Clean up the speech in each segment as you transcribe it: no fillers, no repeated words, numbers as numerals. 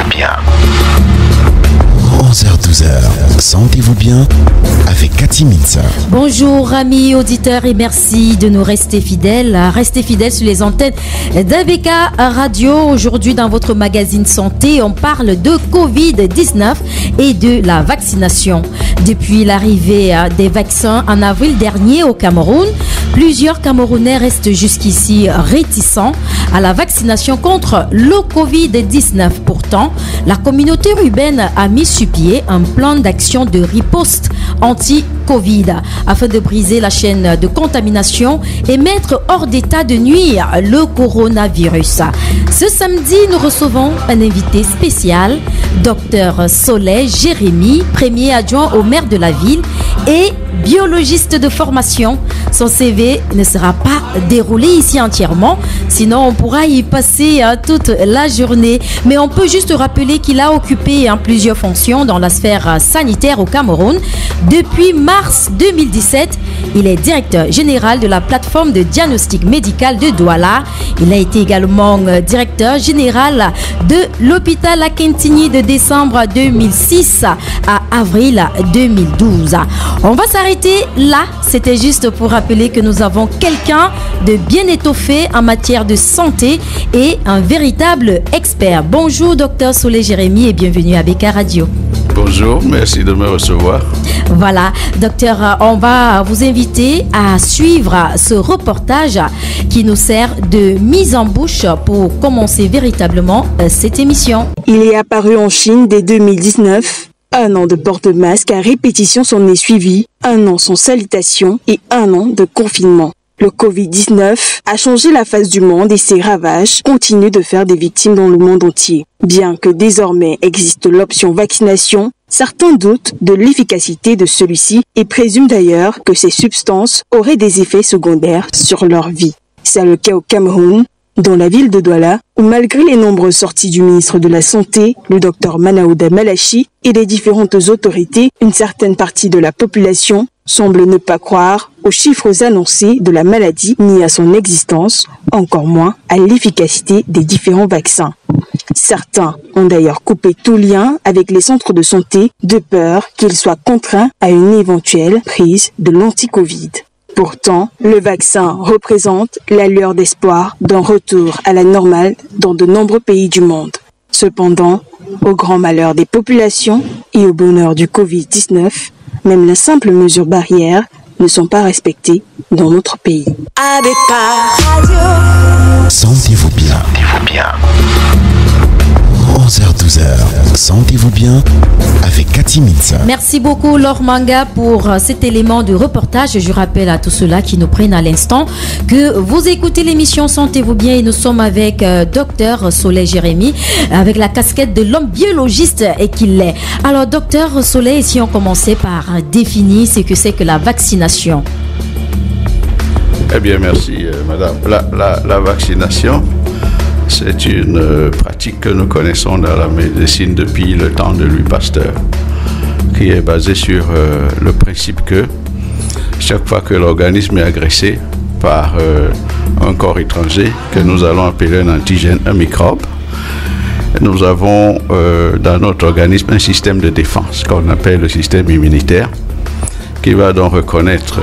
Sentez-vous bien. 11h-12h, sentez-vous bien avec Cathy Minza. Bonjour amis auditeurs et merci de nous rester fidèles. Restez fidèles sur les antennes d'ABK Radio. Aujourd'hui dans votre magazine Santé, on parle de Covid-19 et de la vaccination. Depuis l'arrivée des vaccins en avril dernier au Cameroun, plusieurs Camerounais restent jusqu'ici réticents à la vaccination contre le Covid-19. Pourtant, la communauté urbaine a mis sur pied un plan d'action de riposte anti-Covid afin de briser la chaîne de contamination et mettre hors d'état de nuire le coronavirus. Ce samedi, nous recevons un invité spécial, Dr Soleil Jérémy, premier adjoint au maire de la ville et biologiste de formation. Son CV ne sera pas déroulé ici entièrement, sinon on pourra y passer toute la journée. Mais on peut juste rappeler qu'il a occupé plusieurs fonctions dans la sphère sanitaire au Cameroun. Depuis mars 2017, il est directeur général de la plateforme de diagnostic médical de Douala. Il a été également directeur général de l'hôpital Akentigny de décembre 2006 à avril 2012. On va s'arrêter là. C'était juste pour rappeler que nous avons quelqu'un de bien étoffé en matière de santé et un véritable expert. Bonjour Dr Soleil Jérémy et bienvenue à ABK Radio. Bonjour, merci de me recevoir. Voilà, docteur, on va vous inviter à suivre ce reportage qui nous sert de mise en bouche pour commencer véritablement cette émission. Il est apparu en Chine dès 2019. Un an de port de masque à répétition s'en est suivi, un an sans salutation et un an de confinement. Le Covid-19 a changé la face du monde et ses ravages continuent de faire des victimes dans le monde entier. Bien que désormais existe l'option vaccination, certains doutent de l'efficacité de celui-ci et présument d'ailleurs que ces substances auraient des effets secondaires sur leur vie. C'est le cas au Cameroun, dans la ville de Douala, où malgré les nombreuses sorties du ministre de la Santé, le docteur Manaouda Malachi, et les différentes autorités, une certaine partie de la population semble ne pas croire aux chiffres annoncés de la maladie ni à son existence, encore moins à l'efficacité des différents vaccins. Certains ont d'ailleurs coupé tout lien avec les centres de santé de peur qu'ils soient contraints à une éventuelle prise de l'anti-Covid. Pourtant, le vaccin représente la lueur d'espoir d'un retour à la normale dans de nombreux pays du monde. Cependant, au grand malheur des populations et au bonheur du Covid-19, même les simples mesures barrières ne sont pas respectées dans notre pays. Sentez-vous bien. Sentez-vous bien. 11h-12h, sentez-vous bien avec Cathy Minza. Merci beaucoup Laure Manga pour cet élément de reportage. Je rappelle à tous ceux-là qui nous prennent à l'instant que vous écoutez l'émission Sentez-vous bien et nous sommes avec Dr Soleil Jérémy avec la casquette de l'homme biologiste et qu'il l'est. Alors Dr Soleil, si on commençait par définir ce que c'est que la vaccination. Eh bien merci madame. La vaccination, c'est une pratique que nous connaissons dans la médecine depuis le temps de Louis Pasteur, qui est basée sur le principe que chaque fois que l'organisme est agressé par un corps étranger, que nous allons appeler un antigène, un microbe, nous avons dans notre organisme un système de défense qu'on appelle le système immunitaire, qui va donc reconnaître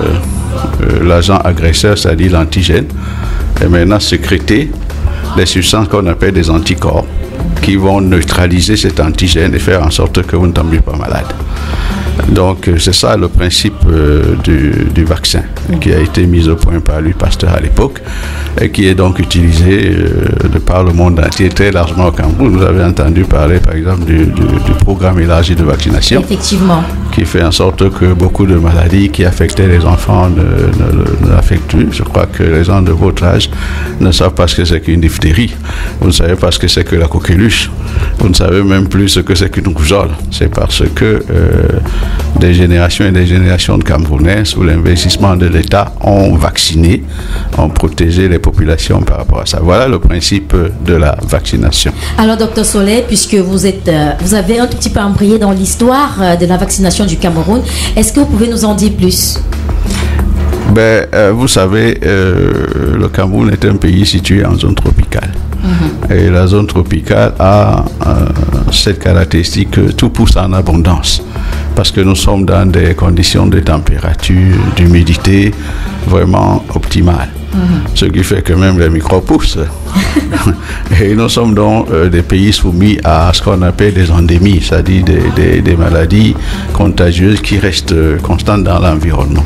l'agent agresseur, c'est-à-dire l'antigène, et maintenant sécréter les substances qu'on appelle des anticorps qui vont neutraliser cet antigène et faire en sorte que vous ne tombiez pas malade. Donc c'est ça le principe du vaccin qui a été mis au point par Louis Pasteur à l'époque et qui est donc utilisé de par le monde entier, très largement au Cameroun. Vous avez entendu parler par exemple du programme élargi de vaccination. Effectivement. Qui fait en sorte que beaucoup de maladies qui affectaient les enfants ne l'affectent plus. Je crois que les gens de votre âge ne savent pas ce que c'est qu'une diphtérie. Vous ne savez pas ce que c'est que la coqueluche. Vous ne savez même plus ce que c'est qu'une rougeole. C'est parce que des générations et des générations de Camerounais, sous l'investissement de l'État, ont vacciné, ont protégé les populations par rapport à ça. Voilà le principe de la vaccination. Alors, docteur Soleil, puisque vous avez un tout petit peu embrayé dans l'histoire de la vaccination du Cameroun, est-ce que vous pouvez nous en dire plus? Vous savez, le Cameroun est un pays situé en zone tropicale. Et la zone tropicale a cette caractéristique que tout pousse en abondance. Parce que nous sommes dans des conditions de température, d'humidité vraiment optimales. Ce qui fait que même les microbes poussent. Et nous sommes donc des pays soumis à ce qu'on appelle des endémies, c'est-à-dire des maladies contagieuses qui restent constantes dans l'environnement.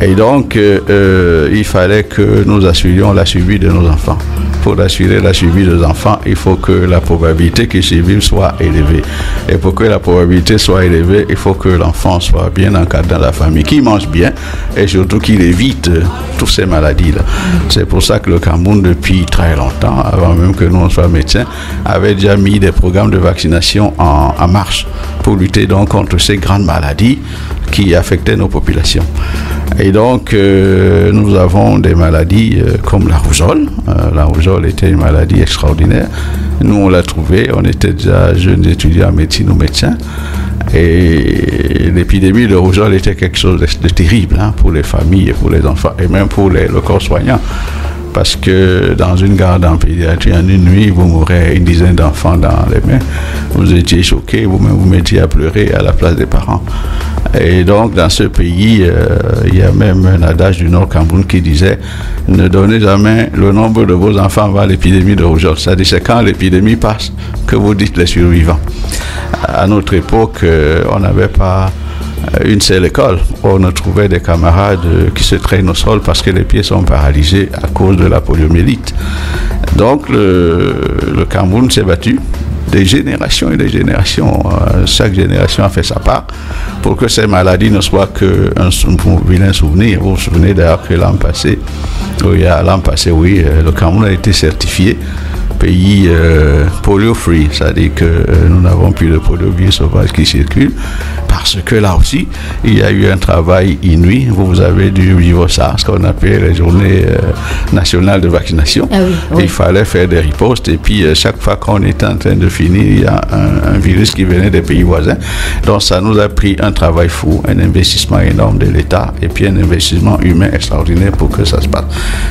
Et donc, il fallait que nous assurions la survie de nos enfants. Pour assurer la survie des enfants, il faut que la probabilité qu'ils survivent soit élevée. Et pour que la probabilité soit élevée, il faut que l'enfant soit bien encadré dans la famille, qu'il mange bien et surtout qu'il évite toutes ces maladies-là. C'est pour ça que le Cameroun, depuis très longtemps, avant même que nous on soit médecins, avait déjà mis des programmes de vaccination en marche pour lutter donc contre ces grandes maladies qui affectaient nos populations. Et donc, nous avons des maladies comme la rougeole. La rougeole était une maladie extraordinaire. Nous, on l'a trouvée. On était déjà jeunes étudiants en médecine ou médecins. Et l'épidémie de rougeole était quelque chose de terrible pour les familles et pour les enfants et même pour le corps soignant. Parce que dans une garde en pédiatrie, en une nuit, vous mourrez une dizaine d'enfants dans les mains. Vous étiez choqués, vous-même vous mettiez à pleurer à la place des parents. Et donc, dans ce pays, il y a même un adage du Nord Cameroun qui disait « Ne donnez jamais le nombre de vos enfants avant l'épidémie de rougeole ». C'est-à-dire c'est quand l'épidémie passe que vous dites les survivants. À notre époque, on n'avait pas une seule école. On a trouvé des camarades qui se traînent au sol parce que les pieds sont paralysés à cause de la poliomyélite. Donc le Cameroun s'est battu des générations et des générations. Chaque génération a fait sa part pour que ces maladies ne soient qu'un vilain souvenir. Vous vous souvenez d'ailleurs que l'an passé, le Cameroun a été certifié pays polio-free, c'est-à-dire que nous n'avons plus de poliovirus sauvage qui circule, parce que là aussi, il y a eu un travail inouï. Vous avez dû vivre ça, ce qu'on appelle les journées nationales de vaccination. Ah oui, oui. Il fallait faire des ripostes, et puis chaque fois qu'on était en train de finir, il y a un virus qui venait des pays voisins. Donc ça nous a pris un travail fou, un investissement énorme de l'État, et puis un investissement humain extraordinaire pour que ça se passe.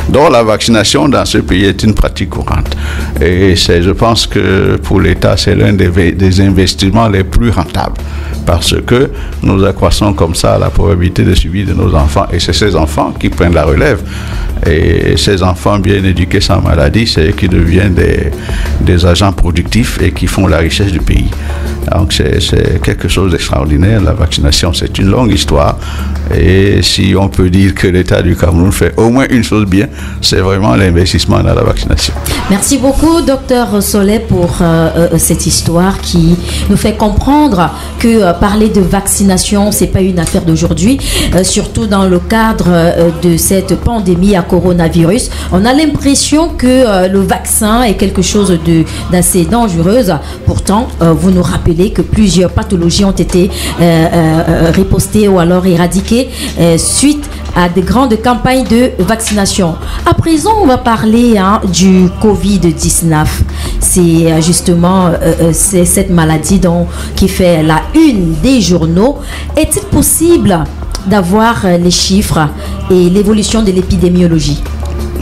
Donc la vaccination dans ce pays est une pratique courante. Et je pense que pour l'État, c'est l'un des investissements les plus rentables parce que nous accroissons comme ça la probabilité de survie de nos enfants et c'est ces enfants qui prennent la relève. Et ces enfants bien éduqués sans maladie, c'est eux qui deviennent des agents productifs et qui font la richesse du pays. Donc c'est quelque chose d'extraordinaire. La vaccination, c'est une longue histoire. Et si on peut dire que l'État du Cameroun fait au moins une chose bien, c'est vraiment l'investissement dans la vaccination. Merci beaucoup, Dr Soley, pour cette histoire qui nous fait comprendre que parler de vaccination, c'est pas une affaire d'aujourd'hui, surtout dans le cadre de cette pandémie à coronavirus. On a l'impression que le vaccin est quelque chose d'assez dangereux. Pourtant, vous nous rappelez que plusieurs pathologies ont été ripostées ou alors éradiquées suite à des grandes campagnes de vaccination. À présent, on va parler du Covid-19. C'est justement c'est cette maladie qui fait la une des journaux. Est-il possible d'avoir les chiffres et l'évolution de l'épidémiologie?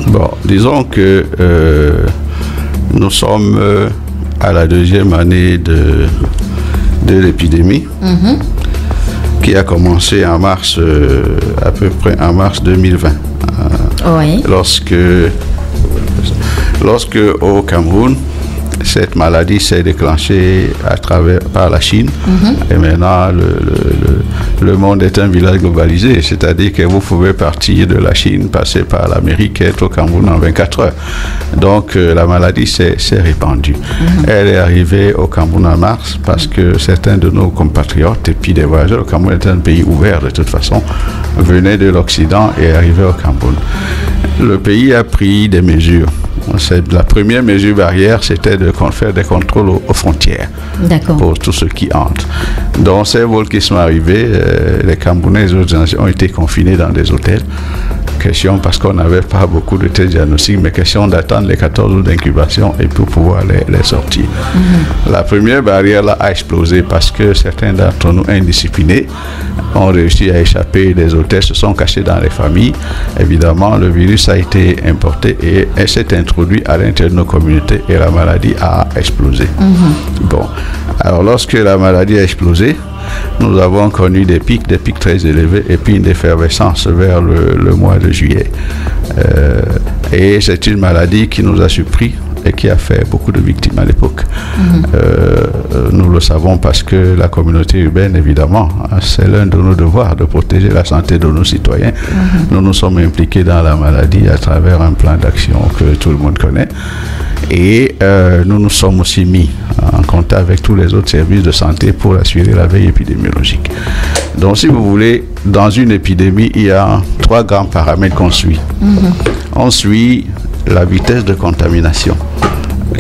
Bon, disons que nous sommes à la deuxième année de l'épidémie. Qui a commencé en mars, à peu près en mars 2020. Oui. Lorsque au Cameroun, cette maladie s'est déclenchée par la Chine. Et maintenant, le monde est un village globalisé. C'est-à-dire que vous pouvez partir de la Chine, passer par l'Amérique et être au Cameroun en 24 heures. Donc, la maladie s'est répandue. Elle est arrivée au Cameroun en mars parce que certains de nos compatriotes et puis des voyageurs, le Cameroun est un pays ouvert de toute façon, venaient de l'Occident et arrivaient au Cameroun. Le pays a pris des mesures. La première mesure barrière, c'était de faire des contrôles aux frontières pour tous ceux qui entrent. Donc, ces vols qui sont arrivés, les Camerounais et les autres ont été confinés dans des hôtels question, parce qu'on n'avait pas beaucoup de tests diagnostiques, mais question d'attendre les 14 jours d'incubation et pour pouvoir les sortir. La première barrière là a explosé parce que certains d'entre nous indisciplinés ont réussi à échapper des hôtels, se sont cachés dans les familles. Évidemment, le virus a été importé et s'est introduit à l'intérieur de nos communautés et la maladie a explosé. Bon, alors lorsque la maladie a explosé, nous avons connu des pics très élevés et puis une effervescence vers le mois de juillet. Et c'est une maladie qui nous a surpris et qui a fait beaucoup de victimes à l'époque. Nous le savons parce que la communauté urbaine, évidemment, c'est l'un de nos devoirs de protéger la santé de nos citoyens. Nous nous sommes impliqués dans la maladie à travers un plan d'action que tout le monde connaît. Et nous nous sommes aussi mis en contact avec tous les autres services de santé pour assurer la veille épidémiologique. Donc, si vous voulez, dans une épidémie, il y a 3 grands paramètres qu'on suit. On suit la vitesse de contamination,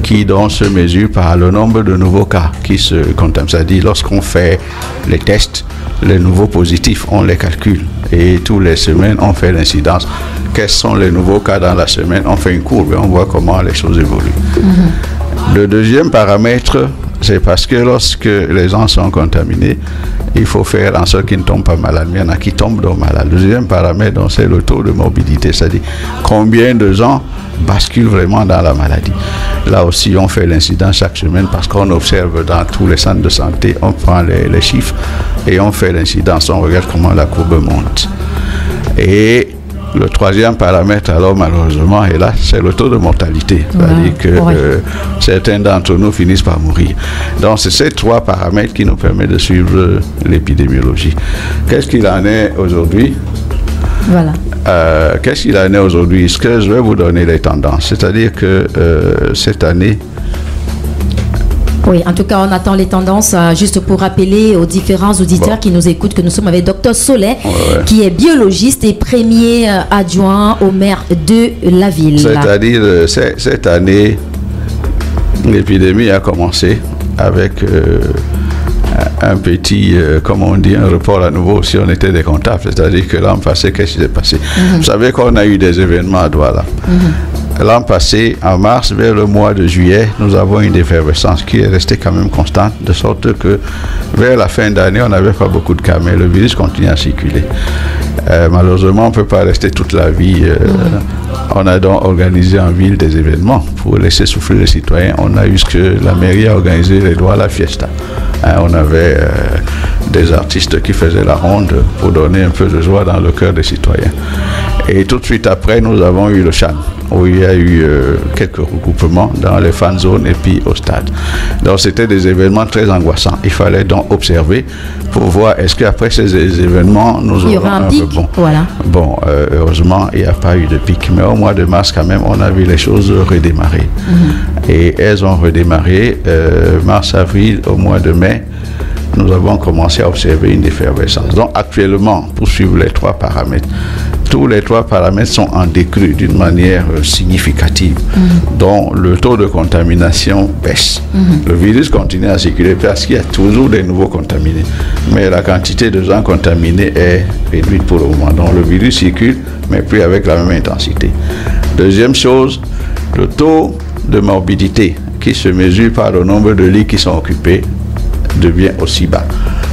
qui donc se mesure par le nombre de nouveaux cas qui se contaminent. C'est-à-dire, lorsqu'on fait les tests, les nouveaux positifs, on les calcule. Et tous les semaines, on fait l'incidence. Quels sont les nouveaux cas dans la semaine? On fait une courbe et on voit comment les choses évoluent. Le deuxième paramètre, c'est parce que lorsque les gens sont contaminés, il faut faire en sorte qu'ils ne tombent pas malades. Mais il y en a qui tombent donc malades. Le deuxième paramètre, c'est le taux de morbidité, c'est-à-dire combien de gens basculent vraiment dans la maladie. Là aussi, on fait l'incident chaque semaine parce qu'on observe dans tous les centres de santé, on prend les chiffres et on fait l'incidence, on regarde comment la courbe monte. Et le troisième paramètre, alors malheureusement, et là, c'est le taux de mortalité. C'est-à-dire que certains d'entre nous finissent par mourir. Donc, c'est ces 3 paramètres qui nous permettent de suivre l'épidémiologie. Qu'est-ce qu'il en est aujourd'hui? Voilà. Qu'est-ce qu'il en est aujourd'hui? Ce que je vais vous donner les tendances. C'est-à-dire que cette année... Oui, en tout cas, on attend les tendances. Juste pour rappeler aux différents auditeurs qui nous écoutent que nous sommes avec Dr Solet, qui est biologiste et premier adjoint au maire de la ville. C'est-à-dire, cette année, l'épidémie a commencé avec un petit, comme on dit, un report à nouveau si on était des comptables. C'est-à-dire que l'an passé, qu'est-ce qui s'est passé? Vous savez qu'on a eu des événements à Douala. L'an passé, en mars, vers le mois de juillet, nous avons une effervescence qui est restée quand même constante, de sorte que vers la fin d'année, on n'avait pas beaucoup de cas, mais le virus continue à circuler. Malheureusement, on ne peut pas rester toute la vie. On a donc organisé en ville des événements pour laisser souffler les citoyens. On a eu ce que la mairie a organisé, les Douala Fiesta. On avait des artistes qui faisaient la ronde pour donner un peu de joie dans le cœur des citoyens. Et tout de suite après, nous avons eu le Chan, où il y a eu quelques regroupements dans les fan zones et puis au stade. Donc c'était des événements très angoissants. Il fallait donc observer pour voir est-ce qu'après ces événements, nous aurons un pic. Bon, heureusement, il n'y a pas eu de pic. Mais au mois de mars, quand même, on a vu les choses redémarrer. Et elles ont redémarré mars, avril, au mois de mai. Nous avons commencé à observer une effervescence. Donc actuellement, pour suivre les 3 paramètres, tous les 3 paramètres sont en décrue d'une manière significative, dont le taux de contamination baisse. Le virus continue à circuler parce qu'il y a toujours des nouveaux contaminés. Mais la quantité de gens contaminés est réduite pour le moment. Donc le virus circule, mais plus avec la même intensité. Deuxième chose, le taux de morbidité qui se mesure par le nombre de lits qui sont occupés devient aussi bas.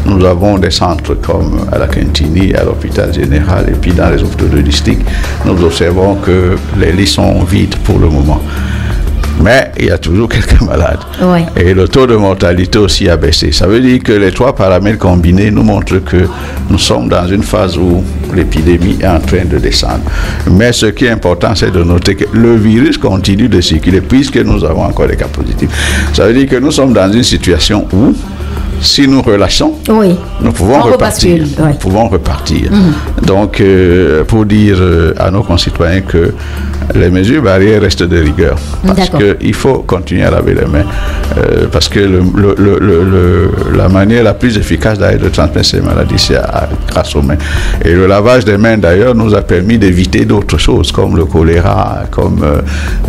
Nous avons des centres comme à la Quintini, à l'hôpital général et puis dans les hôpitaux de district. Nous observons que les lits sont vides pour le moment. Mais il y a toujours quelques malades. Et le taux de mortalité aussi a baissé. Ça veut dire que les 3 paramètres combinés nous montrent que nous sommes dans une phase où l'épidémie est en train de descendre. Mais ce qui est important, c'est de noter que le virus continue de circuler puisque nous avons encore des cas positifs. Ça veut dire que nous sommes dans une situation où si nous relâchons, nous pouvons repartir. Nous pouvons repartir. Donc, pour dire à nos concitoyens que les mesures barrières restent de rigueur. Parce qu'il faut continuer à laver les mains. Parce que la manière la plus efficace d'ailleurs de transmettre ces maladies, c'est grâce aux mains. Et le lavage des mains, d'ailleurs, nous a permis d'éviter d'autres choses, comme le choléra, comme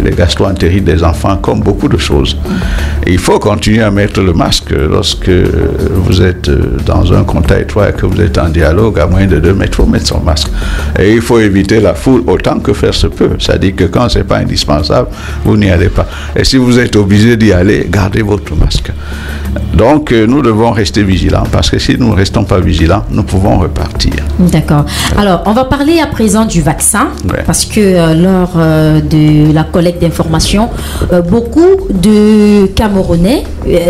les gastro-entérites des enfants, comme beaucoup de choses. Et il faut continuer à mettre le masque lorsque vous êtes dans un contact étroit et que vous êtes en dialogue à moins de 2 mètres, il faut mettre son masque. Et il faut éviter la foule autant que faire se peut. C'est-à-dire que quand ce n'est pas indispensable, vous n'y allez pas. Et si vous êtes obligé d'y aller, gardez votre masque. Donc, nous devons rester vigilants, parce que si nous ne restons pas vigilants, nous pouvons repartir. D'accord. Alors, on va parler à présent du vaccin, parce que lors de la collecte d'informations, beaucoup de Camerounais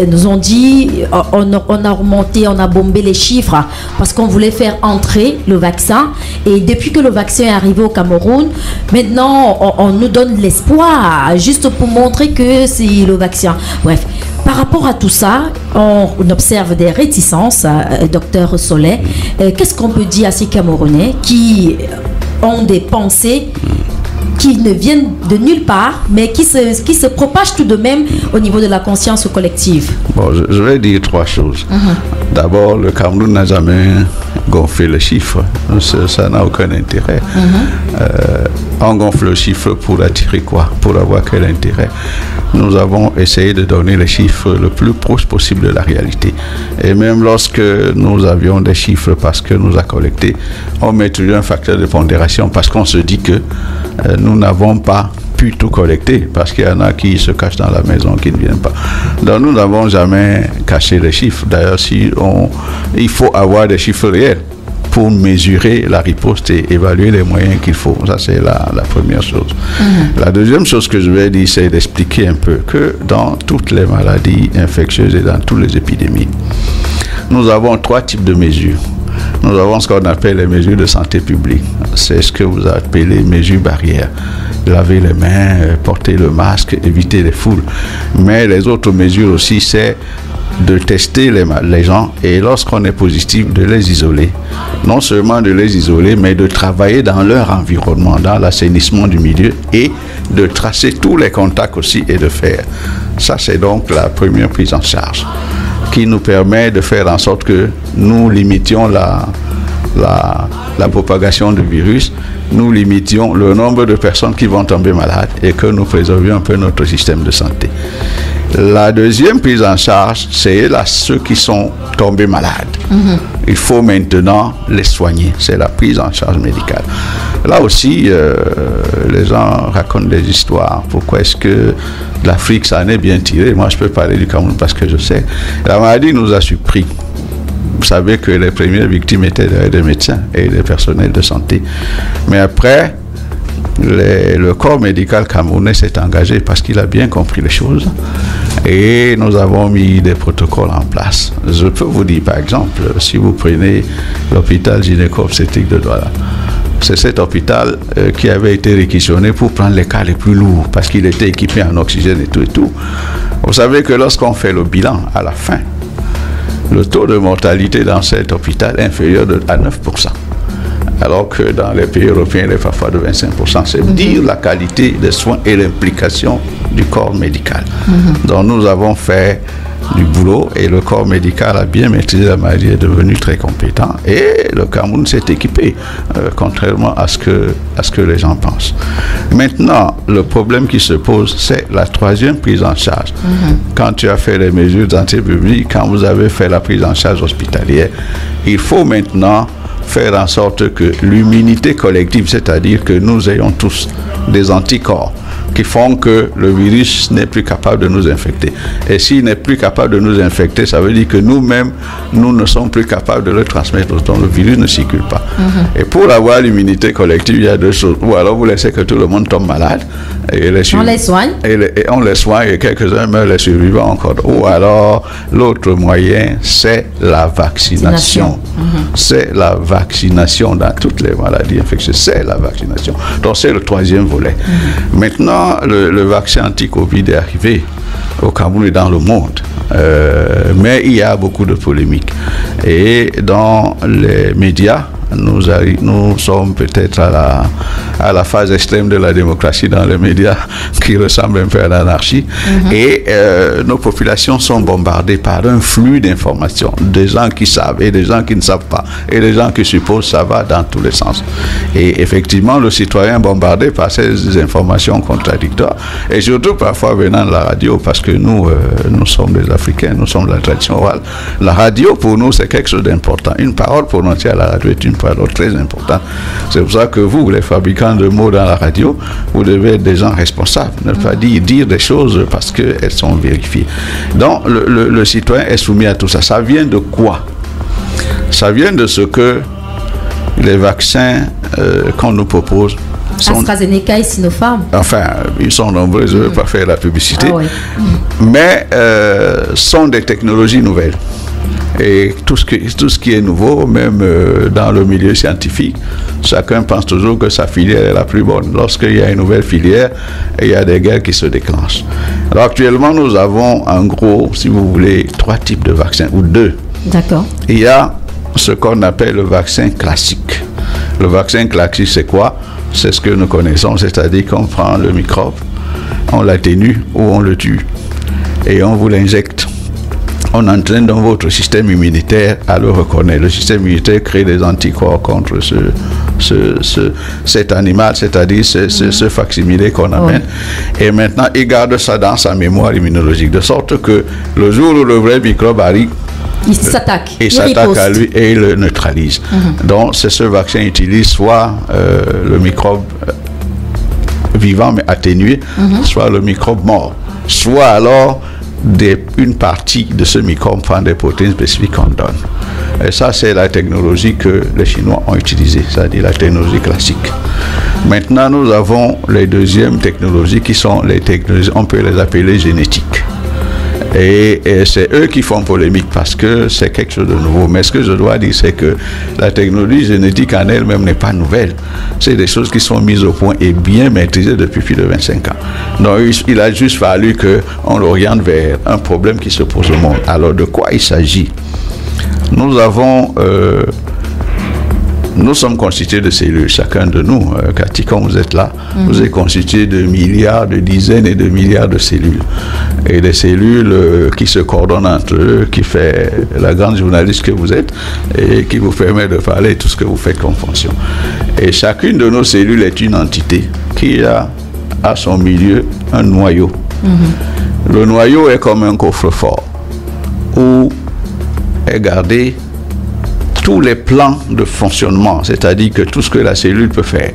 nous ont dit, on a remonté, on a bombé les chiffres, parce qu'on voulait faire entrer le vaccin. Et depuis que le vaccin est arrivé au Cameroun, maintenant, on nous donne l'espoir, juste pour montrer que c'est le vaccin. Bref. Par rapport à tout ça, on observe des réticences, docteur Solé. Qu'est-ce qu'on peut dire à ces Camerounais qui ont des pensées qui ne viennent de nulle part, mais qui se propagent tout de même au niveau de la conscience collective? Bon, je vais dire 3 choses. D'abord, le Cameroun n'a jamais gonflé le chiffre. Ça n'a aucun intérêt. On gonfle le chiffre pour attirer quoi? Pour avoir quel intérêt? Nous avons essayé de donner les chiffres le plus proche possible de la réalité. Et même lorsque nous avions des chiffres parce que nous avons collecté, on met toujours un facteur de pondération parce qu'on se dit que nous n'avons pas pu tout collecter parce qu'il y en a qui se cachent dans la maison, qui ne viennent pas. Donc nous n'avons jamais caché les chiffres. D'ailleurs, il faut avoir des chiffres réels pour mesurer la riposte et évaluer les moyens qu'il faut. Ça, c'est la première chose. La deuxième chose que je vais dire, c'est d'expliquer un peu que dans toutes les maladies infectieuses et dans toutes les épidémies, nous avons 3 types de mesures. Nous avons ce qu'on appelle les mesures de santé publique. C'est ce que vous appelez mesures barrières. Laver les mains, porter le masque, éviter les foules. Mais les autres mesures aussi, c'est de tester les gens et lorsqu'on est positif, de les isoler. Non seulement de les isoler, mais de travailler dans leur environnement, dans l'assainissement du milieu et de tracer tous les contacts aussi et de faire. Ça, c'est donc la première prise en charge qui nous permet de faire en sorte que nous limitions la propagation du virus, nous limitions le nombre de personnes qui vont tomber malades et que nous préservions un peu notre système de santé. La deuxième prise en charge, c'est ceux qui sont tombés malades. Il faut maintenant les soigner. C'est la prise en charge médicale. Là aussi, les gens racontent des histoires. Pourquoi est-ce que l'Afrique s'en est bien tirée? Moi, je peux parler du Cameroun parce que je sais. La maladie nous a surpris. Vous savez que les premières victimes étaient des médecins et des personnels de santé. Mais après, le corps médical camerounais s'est engagé parce qu'il a bien compris les choses et nous avons mis des protocoles en place. Je peux vous dire par exemple, si vous prenez l'hôpital gynéco-obstétrique de Douala, c'est cet hôpital qui avait été réquisitionné pour prendre les cas les plus lourds parce qu'il était équipé en oxygène et tout et tout. Vous savez que lorsqu'on fait le bilan à la fin, le taux de mortalité dans cet hôpital est inférieur à 9%. Alors que dans les pays européens, il est parfois de 25%. C'est dire la qualité des soins et l'implication du corps médical. Donc nous avons fait du boulot et le corps médical a bien maîtrisé la maladie, est devenu très compétent et le Cameroun s'est équipé, contrairement à ce que les gens pensent. Maintenant, le problème qui se pose, c'est la troisième prise en charge. Quand tu as fait les mesures de santé publique, quand vous avez fait la prise en charge hospitalière, il faut maintenant faire en sorte que l'immunité collective, c'est-à-dire que nous ayons tous des anticorps qui font que le virus n'est plus capable de nous infecter. Et s'il n'est plus capable de nous infecter, ça veut dire que nous-mêmes, nous ne sommes plus capables de le transmettre. Donc le virus ne circule pas. Et pour avoir l'immunité collective, il y a 2 choses. Ou alors vous laissez que tout le monde tombe malade. Et on les soigne. Et on les soigne et quelques-uns meurent, les survivants encore. Ou alors l'autre moyen, c'est la vaccination. C'est la vaccination dans toutes les maladies infectieuses. C'est la vaccination. Donc c'est le troisième volet. Maintenant, le vaccin anti-Covid est arrivé au Cameroun et dans le monde. Mais il y a beaucoup de polémiques. Et dans les médias, nous sommes peut-être à la phase extrême de la démocratie dans les médias qui ressemble un peu à l'anarchie. Et nos populations sont bombardées par un flux d'informations, des gens qui savent et des gens qui ne savent pas, et des gens qui supposent ça va dans tous les sens. Et effectivement, le citoyen est bombardé par ces informations contradictoires, et surtout parfois venant de la radio, parce que nous sommes des Africains, nous sommes de la tradition orale. La radio, pour nous, c'est quelque chose d'important. Une parole prononcée à la radio est une parole très importante. C'est pour ça que vous, les fabricants de mots dans la radio, vous devez être des gens responsables, ne pas dire des choses parce qu'elles sont vérifiées. Donc, le citoyen est soumis à tout ça. Ça vient de quoi? Ça vient de ce que les vaccins qu'on nous propose sont... AstraZeneca et Sinopharm. Enfin, ils sont nombreux, je ne veux pas faire la publicité. Ah ouais. Mais sont des technologies nouvelles. Et tout ce qui est nouveau, même dans le milieu scientifique, chacun pense toujours que sa filière est la plus bonne. Lorsqu'il y a une nouvelle filière, il y a des guerres qui se déclenchent. Alors actuellement, nous avons en gros, si vous voulez, 3 types de vaccins, ou 2. D'accord. Il y a ce qu'on appelle le vaccin classique. Le vaccin classique, c'est quoi? C'est ce que nous connaissons, c'est-à-dire qu'on prend le microbe, on l'atténue ou on le tue, et on vous l'injecte. On entraîne dans votre système immunitaire à le reconnaître. Le système immunitaire crée des anticorps contre cet animal, c'est-à-dire ce facsimilé qu'on amène. Et maintenant, il garde ça dans sa mémoire immunologique, de sorte que le jour où le vrai microbe arrive, il s'attaque. Il s'attaque à lui et il le neutralise. Donc, ce vaccin utilise soit le microbe vivant mais atténué, soit le microbe mort, soit alors une partie de ce microbe prend des protéines spécifiques qu'on donne. Et ça, c'est la technologie que les Chinois ont utilisée, c'est-à-dire la technologie classique. Maintenant, nous avons les deuxièmes technologies qui sont les technologies, on peut les appeler génétiques. Et c'est eux qui font polémique parce que c'est quelque chose de nouveau. Mais ce que je dois dire, c'est que la technologie génétique en elle-même n'est pas nouvelle. C'est des choses qui sont mises au point et bien maîtrisées depuis plus de 25 ans. Donc il a juste fallu qu'on l'oriente vers un problème qui se pose au monde. Alors de quoi il s'agit? Nous sommes constitués de cellules, chacun de nous, Cathy, quand vous êtes là, vous êtes constitué de milliards, de dizaines et de milliards de cellules. Et des cellules qui se coordonnent entre eux, qui fait la grande journaliste que vous êtes et qui vous permet de parler tout ce que vous faites comme fonction. Et chacune de nos cellules est une entité qui a à son milieu un noyau. Le noyau est comme un coffre-fort où est gardé tous les plans de fonctionnement, c'est-à-dire que tout ce que la cellule peut faire,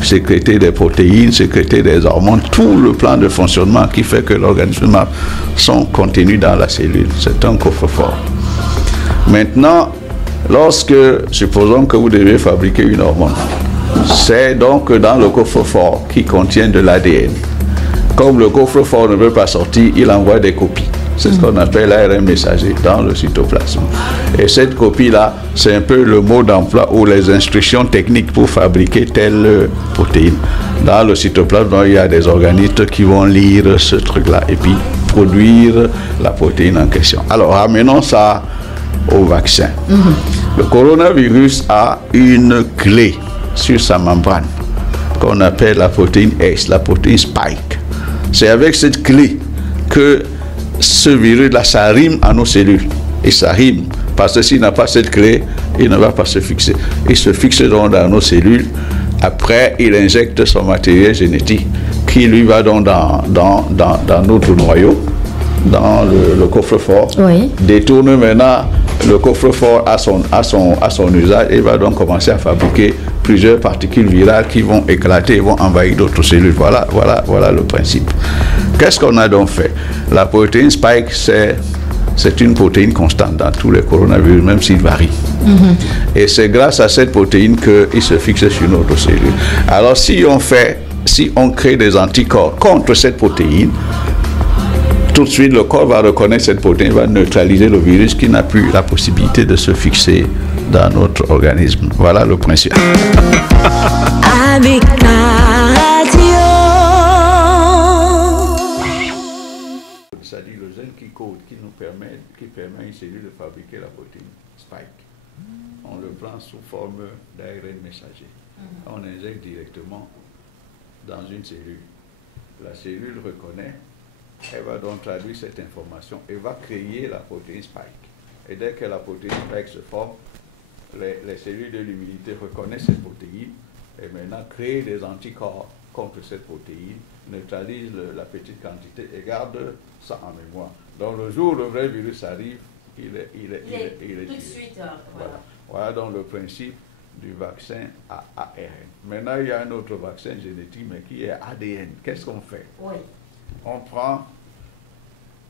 sécréter des protéines, sécréter des hormones, tout le plan de fonctionnement qui fait que l'organisme sont contenus dans la cellule. C'est un coffre-fort. Maintenant, supposons que vous devez fabriquer une hormone, c'est donc dans le coffre-fort qui contient de l'ADN. Comme le coffre-fort ne veut pas sortir, il envoie des copies. C'est ce qu'on appelle l'ARN messager dans le cytoplasme. Et cette copie-là, c'est un peu le mot d'emploi ou les instructions techniques pour fabriquer telle protéine. Dans le cytoplasme, il y a des organismes qui vont lire ce truc-là et puis produire la protéine en question. Alors, ramenons ça au vaccin. Le coronavirus a une clé sur sa membrane qu'on appelle la protéine S, la protéine Spike. C'est avec cette clé que ce virus-là, ça rime à nos cellules. Et ça rime, parce que s'il n'a pas cette clé, il ne va pas se fixer. Il se fixe donc dans nos cellules. Après, il injecte son matériel génétique, qui lui va donc dans notre noyau, dans le coffre-fort. Oui. Détourne maintenant le coffre-fort à son usage et va donc commencer à fabriquer plusieurs particules virales qui vont éclater et vont envahir d'autres cellules. Voilà le principe. Qu'est-ce qu'on a donc fait? La protéine Spike, c'est une protéine constante dans tous les coronavirus, même s'il varie. Et c'est grâce à cette protéine qu'il se fixe sur notre cellule. Alors si on crée des anticorps contre cette protéine, tout de suite le corps va reconnaître cette protéine, va neutraliser le virus qui n'a plus la possibilité de se fixer dans notre organisme. Voilà le principe. C'est-à-dire le gène qui code, qui permet à une cellule de fabriquer la protéine Spike. on le prend sous forme d'ARN messager. On injecte directement dans une cellule. La cellule reconnaît, elle va donc traduire cette information et va créer la protéine spike. Et dès que la protéine spike se forme, les cellules de l'immunité reconnaissent cette protéine et maintenant créent des anticorps contre cette protéine, neutralisent la petite quantité et gardent ça en mémoire. Donc le jour où le vrai virus arrive, il est tout de suite. Voilà donc le principe du vaccin à ARN. Maintenant, il y a un autre vaccin génétique, mais qui est ADN. Qu'est-ce qu'on fait? On prend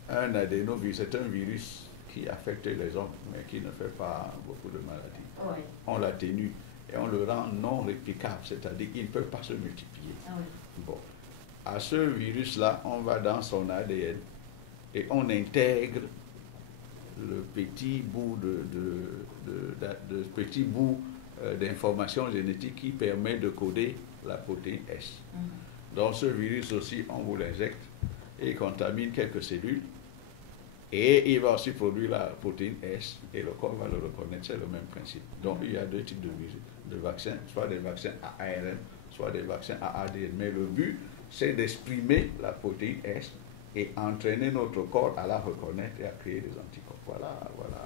un adénovirus, c'est un virus qui affecte les hommes, mais qui ne fait pas beaucoup de maladies. On l'atténue et on le rend non réplicable, c'est-à-dire qu'il ne peut pas se multiplier. Bon. À ce virus-là, on va dans son ADN et on intègre le petit bout d'information génétique qui permet de coder la protéine S. Dans ce virus aussi, on vous l'injecte et il contamine quelques cellules et il va aussi produire la protéine S et le corps va le reconnaître. C'est le même principe. Donc il y a deux types de vaccins, soit des vaccins à ARN, soit des vaccins à ADN. Mais le but, c'est d'exprimer la protéine S et entraîner notre corps à la reconnaître et à créer des anticorps. Voilà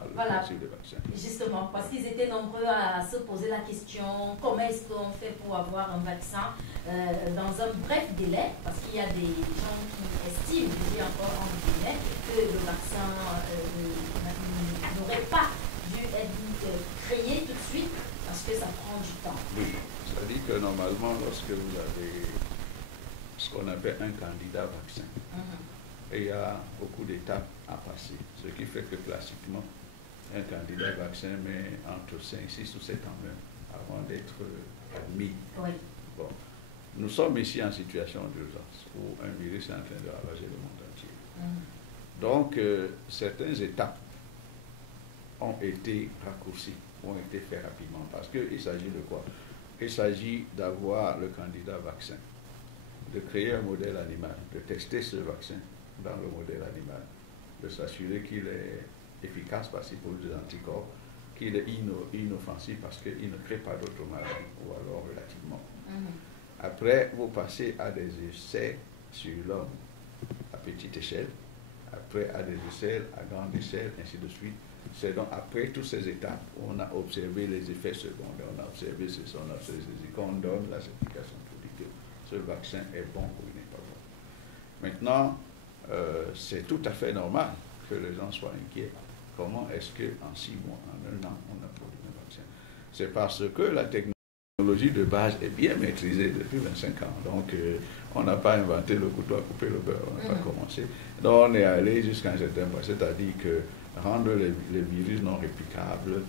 le principe des vaccins. Justement, parce qu'ils étaient nombreux à se poser la question, comment est-ce qu'on fait pour avoir un vaccin dans un bref délai, parce qu'il y a des gens qui estiment, je dis encore en guillemets, que le vaccin n'aurait pas dû être créé tout de suite, parce que ça prend du temps. Oui, ça dit que normalement, lorsque vous avez ce qu'on appelle un candidat vaccin, et il y a beaucoup d'étapes à passer. Ce qui fait que classiquement, un candidat vaccin met entre 5, 6 ou 7 ans même avant d'être admis. Bon. Nous sommes ici en situation d'urgence où un virus est en train de ravager le monde entier. Donc, certaines étapes ont été raccourcies, ont été faites rapidement. Parce qu'il s'agit de quoi? Il s'agit d'avoir le candidat vaccin, de créer un modèle animal, de tester ce vaccin dans le modèle animal, de s'assurer qu'il est efficace parce qu'il produit des anticorps, qu'il est inoffensif parce qu'il ne crée pas d'autres maladies, ou alors relativement. Après, vous passez à des essais sur l'homme à petite échelle, après à des essais à grande échelle, ainsi de suite. C'est donc après toutes ces étapes, on a observé les effets secondaires, on a observé qu'on donne la certification pour dire que ce vaccin est bon ou il n'est pas bon. Maintenant, c'est tout à fait normal que les gens soient inquiets. Comment est-ce qu'en 6 mois, en 1 an, on a produit un vaccin? C'est parce que la technologie de base est bien maîtrisée depuis 25 ans. Donc, on n'a pas inventé le couteau à couper le beurre, on n'a pas commencé. Donc, on est allé jusqu'à un certain point, c'est-à-dire que rendre les virus non réplicables,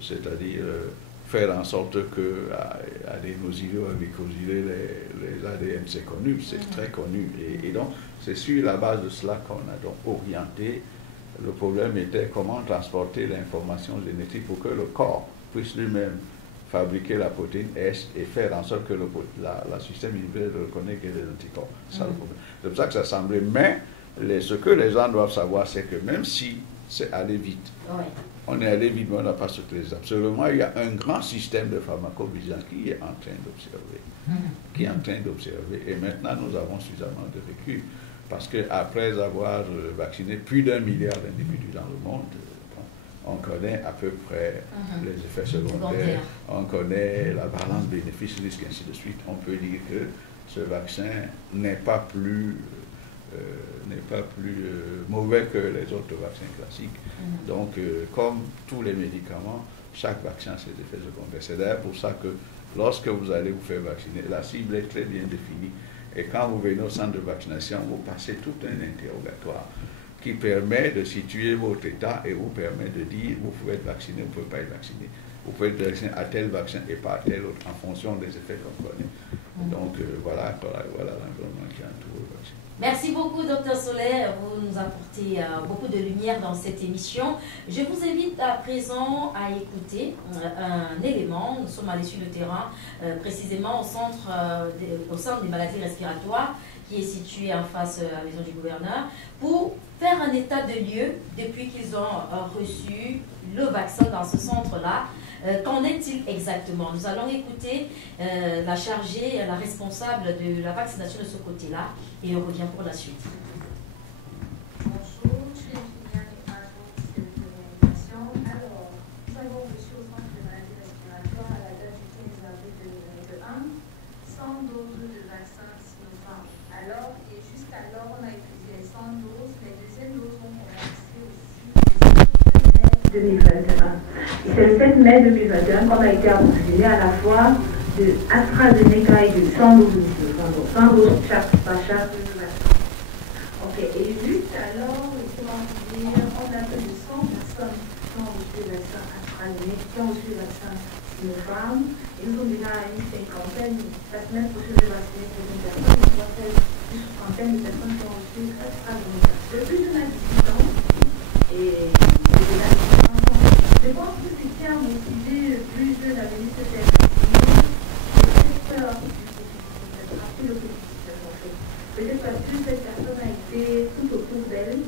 c'est-à-dire faire en sorte que adénosilés ou glycosilés, les ADN, c'est connu, c'est très connu. Et donc, c'est sur la base de cela qu'on a donc orienté. Le problème était comment transporter l'information génétique pour que le corps puisse lui-même fabriquer la protéine S et faire en sorte que le système immunitaire reconnaisse qu'il y a des anticorps. C'est ça le problème. C'est pour ça que ça semblait. Mais ce que les gens doivent savoir, c'est que même si c'est allé vite, on est allé vite, mais on n'a pas sauté les étapes. Seulement, il y a un grand système de pharmacovigilance qui est en train d'observer. Et maintenant, nous avons suffisamment de recul. Parce qu'après avoir vacciné plus d'1 milliard d'individus dans le monde, on connaît à peu près les effets secondaires, on connaît la balance bénéfice-risque, ainsi de suite. On peut dire que ce vaccin n'est pas plus mauvais que les autres vaccins classiques. Donc, comme tous les médicaments, chaque vaccin a ses effets secondaires. C'est d'ailleurs pour ça que lorsque vous allez vous faire vacciner, la cible est très bien définie. Et quand vous venez au centre de vaccination, vous passez tout un interrogatoire qui permet de situer votre état et vous permet de dire vous pouvez être vacciné, vous ne pouvez pas être vacciné. Vous pouvez être vacciné à tel vaccin et pas à tel autre en fonction des effets qu'on connaît. Donc voilà l'environnement qui entoure le vaccin. Merci beaucoup, Dr Soler. Vous nous apportez beaucoup de lumière dans cette émission. Je vous invite à présent à écouter un élément. Nous sommes allés sur le terrain, précisément au centre des maladies respiratoires, qui est situé en face à la maison du gouverneur, pour faire un état de lieu depuis qu'ils ont reçu le vaccin dans ce centre-là. Qu'en est-il exactement? Nous allons écouter la chargée, la responsable de la vaccination de ce côté-là, et on revient pour la suite. Bonjour, je suis ingénieure et agente de communication. Alors, nous avons reçu au centre de maladie respiratoire à la date du 15 avril 2021 100 doses de vaccin Sinopharm. Alors, et jusqu'alors, on a épuisé les 100 doses. Les deuxièmes doses vont commencer aussi le 7 mai 2021. Et c'est le 7 mai 2021 qu'on a été approvisionné à la fois de AstraZeneca et de 100 doses de Sinopharm. Donc 100 doses par chaque vaccin. Ok, et juste alors, comment dire, on a plus de 100 personnes qui ont reçu le vaccin AstraZeneca, qui ont reçu le vaccin Sinopharm, et nous sommes déjà à une cinquantaine. La semaine prochaine, je vais vacciner certaines personnes, nous avons fait une soixantaine de personnes qui ont reçu AstraZeneca. Le plus on a 18 ans, et au-delà de 18 ans, je pense que ce qui a motivé le plus jeune à venir se faire vacciner, c'est cette peur du Covid-19, après le Covid-19 en fait. Peut-être parce que cette personne a été tout autour d'elle.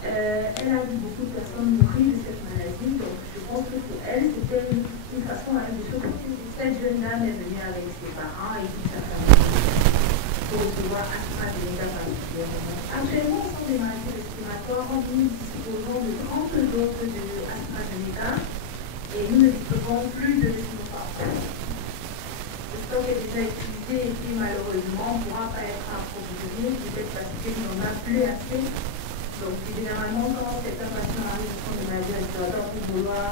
Elle a vu beaucoup de personnes mourir de cette maladie. Donc, je pense que pour elle, c'était une façon de se protéger. Cette jeune dame est venue avec ses parents et toute sa famille pour recevoir AstraZeneca particulièrement. Actuellement, au centre des maladies respiratoires, nous disposons de 30 doses de AstraZeneca et nous ne disposons plus de Sinopharm. Le stock est déjà utilisé et qui malheureusement ne pourra pas être approvisionné, peut-être parce qu'il n'en a plus assez. Donc généralement quand certains patients arrivent au centre de maladie respiratoire pour vouloir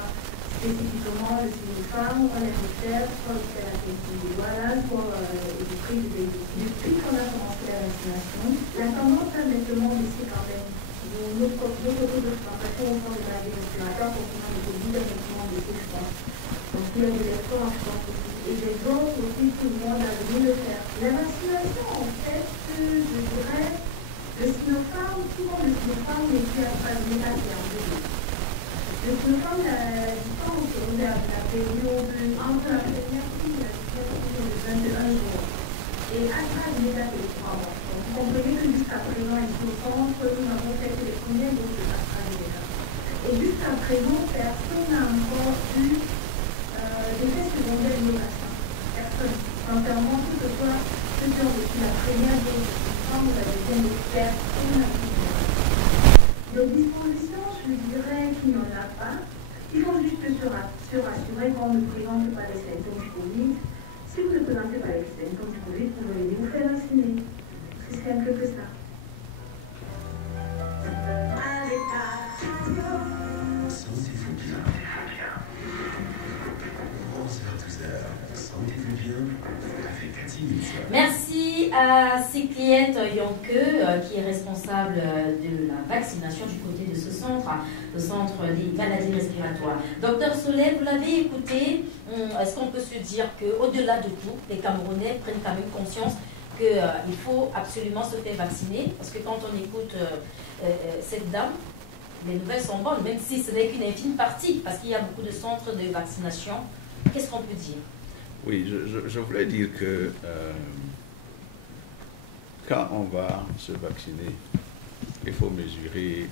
spécifiquement le Sinopharm, on les réfère soit jusqu'à la technique de Douala, soit du prix de bénéfice. Depuis qu'on a commencé la vaccination, la tendance a nettement baissé quand même. Nos taux de fréquentation au centre de maladie respiratoire concernant le Covid a nettement baissé, je pense. Donc il y a de l'effort, je pense aussi. Et les autres aussi, tout le monde a voulu le faire. La vaccination, en fait, je dirais, le Sinopharm, souvent le Sinopharm n'est plus AstraZeneca qui est en deux. Le Sinopharm, la distance, on est à la période entre la première prise et la deuxième prise de 21 jours. Et AstraZeneca, c'est 3 mois. Donc vous comprenez que jusqu'à présent, ici au centre, nous avons fait que les premières doses de AstraZeneca. Et jusqu'à présent, personne n'a encore eu l'effet secondaire de nos vaccins. Personne. Sincèrement, que ce soit ceux qui ont reçu la première dose de Sinopharm ou la deuxième dose, personne n'a eu. Donc, disposition, je dirais qu'il n'y en a pas. Il faut juste se rassurer qu'on ne présente pas les symptômes du Covid. Si vous ne présentez pas les symptômes du Covid, vous devez vous faire vacciner. C'est simple que ça. Sentez-vous bien. 11h-12h, sentez-vous bien avec Cathy Nilsson. Merci à Cycliette Yonke, qui est responsable de la vaccination du côté de ce centre, le centre des maladies respiratoires. Docteur Soleil, vous l'avez écouté, est-ce qu'on peut se dire qu'au-delà de tout, les Camerounais prennent quand même conscience qu'il faut absolument se faire vacciner? Parce que quand on écoute cette dame, les nouvelles sont bonnes, même si ce n'est qu'une infime partie, parce qu'il y a beaucoup de centres de vaccination. Qu'est-ce qu'on peut dire? Oui, je voulais dire que quand on va se vacciner, il faut mesurer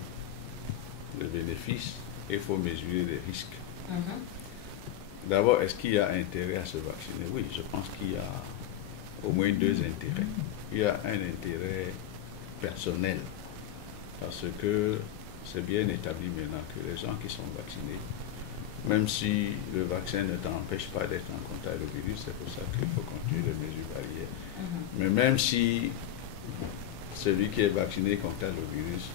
le bénéfice et il faut mesurer les risques. D'abord, est-ce qu'il y a intérêt à se vacciner? Oui, je pense qu'il y a au moins deux intérêts. Il y a un intérêt personnel, parce que c'est bien établi maintenant que les gens qui sont vaccinés, même si le vaccin ne t'empêche pas d'être en contact avec le virus, c'est pour ça qu'il faut continuer les mesures barrières. Mais même si celui qui est vacciné contacte le virus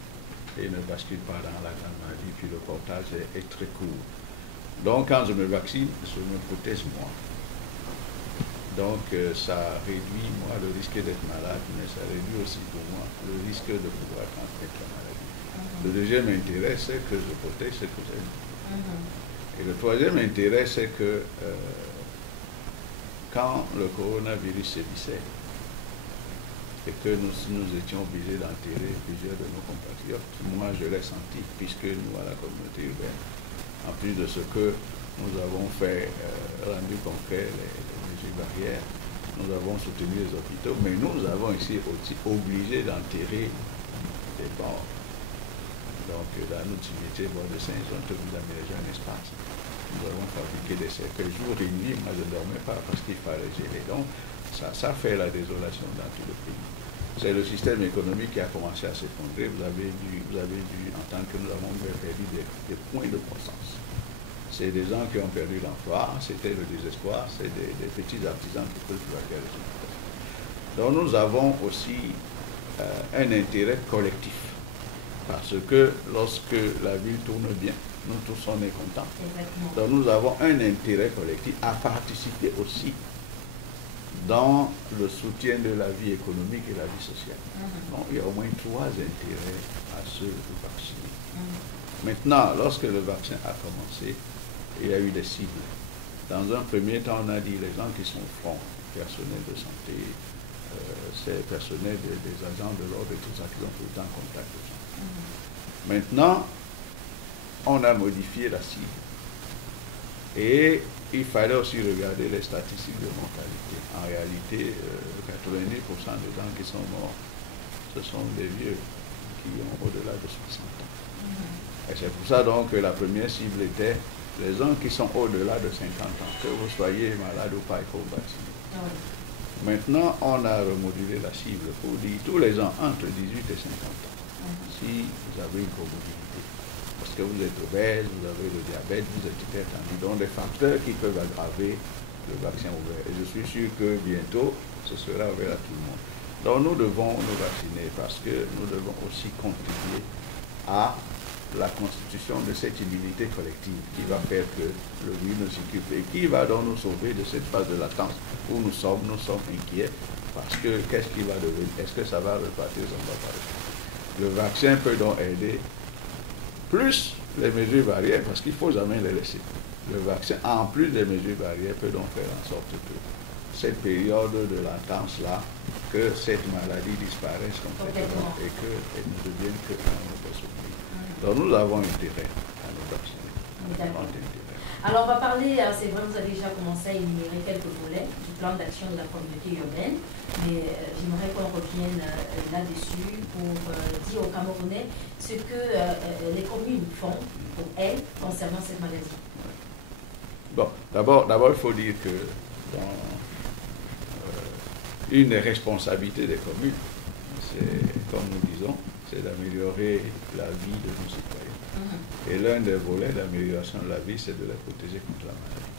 et ne bascule pas dans la grande maladie, puis le portage est très court. Donc quand je me vaccine, je me protège moi. Donc ça réduit moi le risque d'être malade, mais ça réduit aussi pour moi le risque de pouvoir transmettre la maladie. Le deuxième intérêt, c'est que je protège ce que j'aime. Et le troisième intérêt, c'est que quand le coronavirus sévissait et que nous étions obligés d'enterrer plusieurs de nos compatriotes, moi je l'ai senti, puisque nous, à la communauté urbaine, en plus de ce que nous avons fait, rendu concret les mesures barrières, nous avons soutenu les hôpitaux, mais nous avons ici aussi obligé d'enterrer des morts. Donc, dans notre unité Bord-de-Saint, ils ont obligé d'aménager un espace. Nous avons fabriqué des cercueils jour et nuit. Moi, je ne dormais pas parce qu'il fallait gérer. Donc, ça fait la désolation dans tout le pays. C'est le système économique qui a commencé à s'effondrer. Vous avez vu, en tant que nous avons perdu des points de croissance. C'est des gens qui ont perdu l'emploi, c'était le désespoir, c'est des petits artisans qui peuvent faire la situation. Donc, nous avons aussi un intérêt collectif. Parce que lorsque la ville tourne bien, nous tous on est contents. Donc nous avons un intérêt collectif à participer aussi dans le soutien de la vie économique et la vie sociale. Donc il y a au moins 3 intérêts à se vacciner. Maintenant, lorsque le vaccin a commencé, il y a eu des cibles. Dans un premier temps, on a dit les gens qui sont au front, personnel de santé, c'est personnel des agents de l'ordre et tout ça qui ont tout le temps contact de gens. Maintenant, on a modifié la cible. Et il fallait aussi regarder les statistiques de mortalité. En réalité, 90% des gens qui sont morts, ce sont des vieux qui ont au-delà de 60 ans. Et c'est pour ça donc que la première cible était les gens qui sont au-delà de 50 ans, que vous soyez malade ou pas, il faut vacciner. Maintenant, on a remodulé la cible pour dire tous les gens entre 18 et 50 ans. Si vous avez une comorbidité, parce que vous êtes obèse, vous avez le diabète, vous êtes hypertendu, donc des facteurs qui peuvent aggraver le vaccin ouvert. Et je suis sûr que bientôt, ce sera ouvert à tout le monde. Donc nous devons nous vacciner parce que nous devons aussi contribuer à la constitution de cette immunité collective qui va faire que le virus ne circule et qui va donc nous sauver de cette phase de latence où nous sommes inquiets parce que qu'est-ce qui va devenir? Est-ce que ça va repartir? Ça ne va pas repartir. Le vaccin peut donc aider, plus les mesures barrières, parce qu'il ne faut jamais les laisser. Le vaccin, en plus des mesures barrières, peut donc faire en sorte que cette période de latence-là, que cette maladie disparaisse complètement et qu'elle ne devienne que un autre souvenir. Donc nous avons intérêt à nous vacciner. Alors on va parler, c'est vrai, vous avez déjà commencé à énumérer quelques volets du plan d'action de la communauté urbaine, mais j'aimerais qu'on revienne là-dessus pour dire aux Camerounais ce que les communes font pour elles concernant cette maladie. Bon, d'abord il faut dire que dans une des responsabilités des communes, c'est, comme nous disons, c'est d'améliorer la vie de nos citoyens. Et l'un des volets d'amélioration de la vie, c'est de les protéger contre la maladie.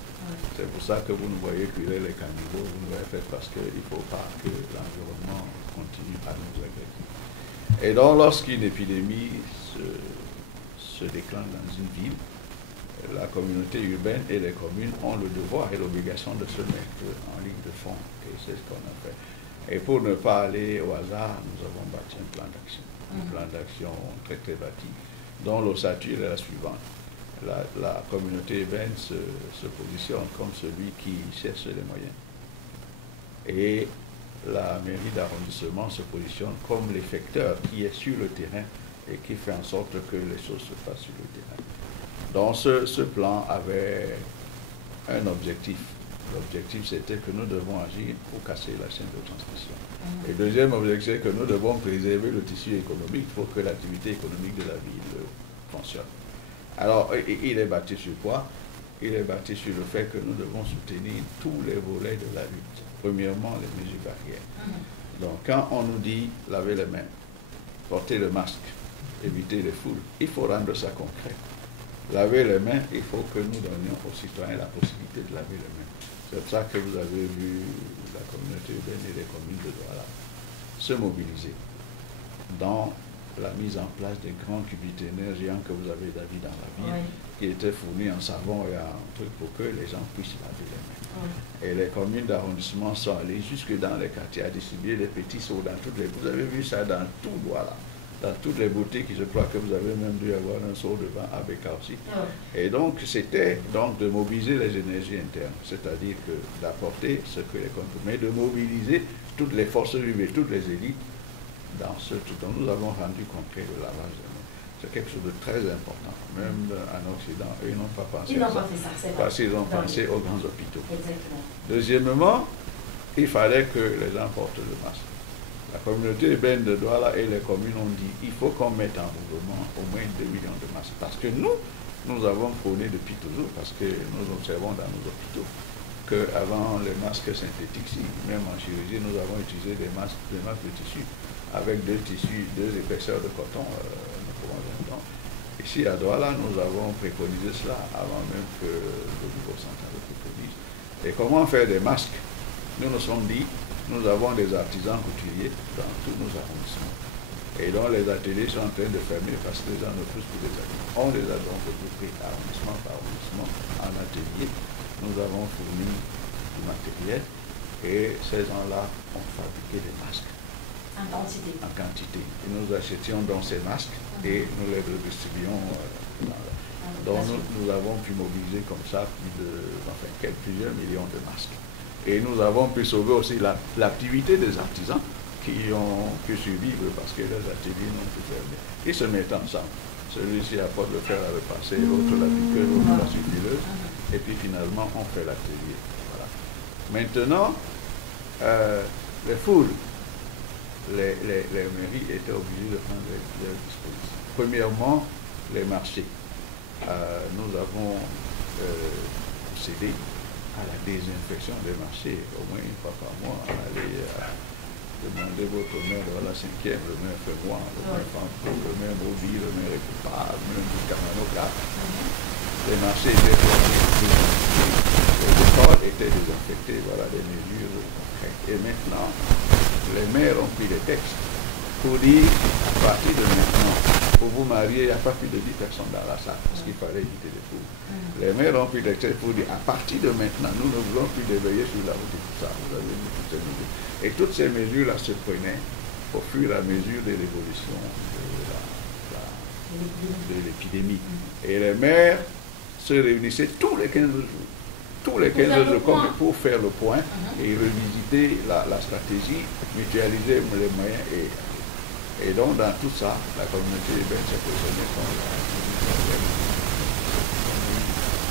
C'est pour ça que vous nous voyez curer les caniveaux, vous nous voyez faire parce qu'il ne faut pas que l'environnement continue à nous agresser. Et donc, lorsqu'une épidémie se déclenche dans une ville, la communauté urbaine et les communes ont le devoir et l'obligation de se mettre en ligne de front. Et c'est ce qu'on a fait. Et pour ne pas aller au hasard, nous avons bâti un plan d'action. Un plan d'action très très bâti, dont l'ossature est la suivante. La communauté urbaine se positionne comme celui qui cherche les moyens. Et la mairie d'arrondissement se positionne comme l'effecteur qui est sur le terrain et qui fait en sorte que les choses se passent sur le terrain. Donc ce plan avait un objectif. L'objectif, c'était que nous devons agir pour casser la chaîne de transmission. Et le deuxième objectif, c'est que nous devons préserver le tissu économique pour que l'activité économique de la ville fonctionne. Alors, il est bâti sur quoi? Il est bâti sur le fait que nous devons soutenir tous les volets de la lutte. Premièrement, les mesures barrières. Donc, quand on nous dit laver les mains, porter le masque, éviter les foules, il faut rendre ça concret. Laver les mains, il faut que nous donnions aux citoyens la possibilité de laver les mains. C'est pour ça que vous avez vu la communauté urbaine et les communes de Douala se mobiliser dans la mise en place des grands cubitaires géants que vous avez d'avis dans la ville, qui étaient fournis en savon et en truc pour que les gens puissent laver les mains. Et les communes d'arrondissement sont allées jusque dans les quartiers à distribuer des petits seaux dans toutes les... Vous avez vu ça dans tout Douala. Dans toutes les boutiques, je crois que vous avez même dû avoir un seau de vin avec aussi. Et donc, c'était donc de mobiliser les énergies internes, c'est-à-dire que d'apporter ce que les comptes, mais de mobiliser toutes les forces vives et toutes les élites dans ce tout. Donc, nous avons rendu concret le lavage des mains. C'est quelque chose de très important. Même en Occident, eux, ils n'ont pas pensé à ça. Parce qu'ils ont pensé aux grands hôpitaux. Exactement. Deuxièmement, il fallait que les gens portent le masque. La communauté urbaine de Douala et les communes ont dit il faut qu'on mette en mouvement au moins 2 millions de masques. Parce que nous avons prôné depuis toujours, parce que nous observons dans nos hôpitaux qu'avant les masques synthétiques, même en chirurgie, nous avons utilisé des masques de tissu avec deux épaisseurs de coton. Ici à Douala, nous avons préconisé cela avant même que le niveau central le préconise. Et comment faire des masques? Nous nous sommes dit, nous avons des artisans couturiers dans tous nos arrondissements. Et donc les ateliers sont en train de fermer parce que les gens ne poussent plus des ateliers. On les a donc regroupés arrondissement par arrondissement en atelier. Nous avons fourni du matériel et ces gens-là ont fabriqué des masques. En quantité. En quantité. Et nous achetions donc ces masques et nous les redistribuons. Donc nous avons pu mobiliser comme ça plusieurs millions de masques. Et nous avons pu sauver aussi l'activité des artisans qui ont pu survivre parce que les ateliers n'ont pu fermer. Ils se mettent ensemble. Celui-ci apporte le fer à repasser, l'autre la piqueuse, l'autre la sutureuse. Et puis finalement, on fait l'atelier. Voilà. Maintenant, les foules, les mairies étaient obligées de prendre leurs dispositions. Premièrement, les marchés. Nous avons procédé à la désinfection des marchés, au moins une fois par mois, aller demander votre maire de la 5e, le maire Fémois, le maire Fanfou, le maire Mobile, le maire Récupar, le maire du Camanoca. Les marchés étaient désinfectés, les écoles étaient désinfectées, voilà des mesures concrètes. Et maintenant, les maires ont pris des textes pour dire, à partir de maintenant, pour vous marier, il n'y a pas plus de 10 personnes dans la salle, parce qu'il fallait éviter les foules. Les maires ont pris des textes pour dire, à partir de maintenant, nous ne voulons plus déveiller sur la route et tout ça. Vous avez vu toutes ces mesures. Et toutes ces mesures-là se prenaient au fur et à mesure de l'évolution de l'épidémie. Et les maires se réunissaient tous les 15 jours. Tous les 15 jours pour faire le point et revisiter la stratégie, mutualiser les moyens. Et donc, dans tout ça, la communauté urbaine s'est positionnée comme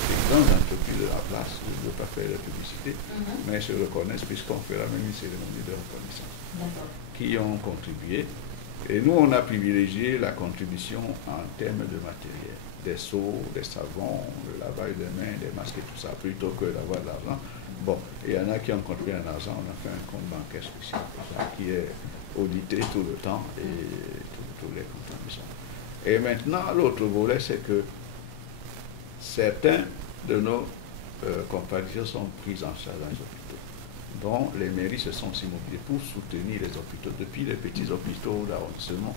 les grandes entreprises de la place, je ne veux pas faire de publicité, mais se reconnaissent puisqu'on fera même une cérémonie de reconnaissance, qui ont contribué. Et nous, on a privilégié la contribution en termes de matériel, des seaux, des savons, le lavage des mains, des masques et tout ça, plutôt que d'avoir de l'argent. Bon, il y en a qui ont contribué en argent, on a fait un compte bancaire spécial pour ça, qui est audité tout le temps et tous les contributions. Et maintenant, l'autre volet, c'est que certains de nos compatriotes sont pris en charge dans les hôpitaux. Donc, les mairies se sont aussi mobilisées pour soutenir les hôpitaux, depuis les petits hôpitaux d'arrondissement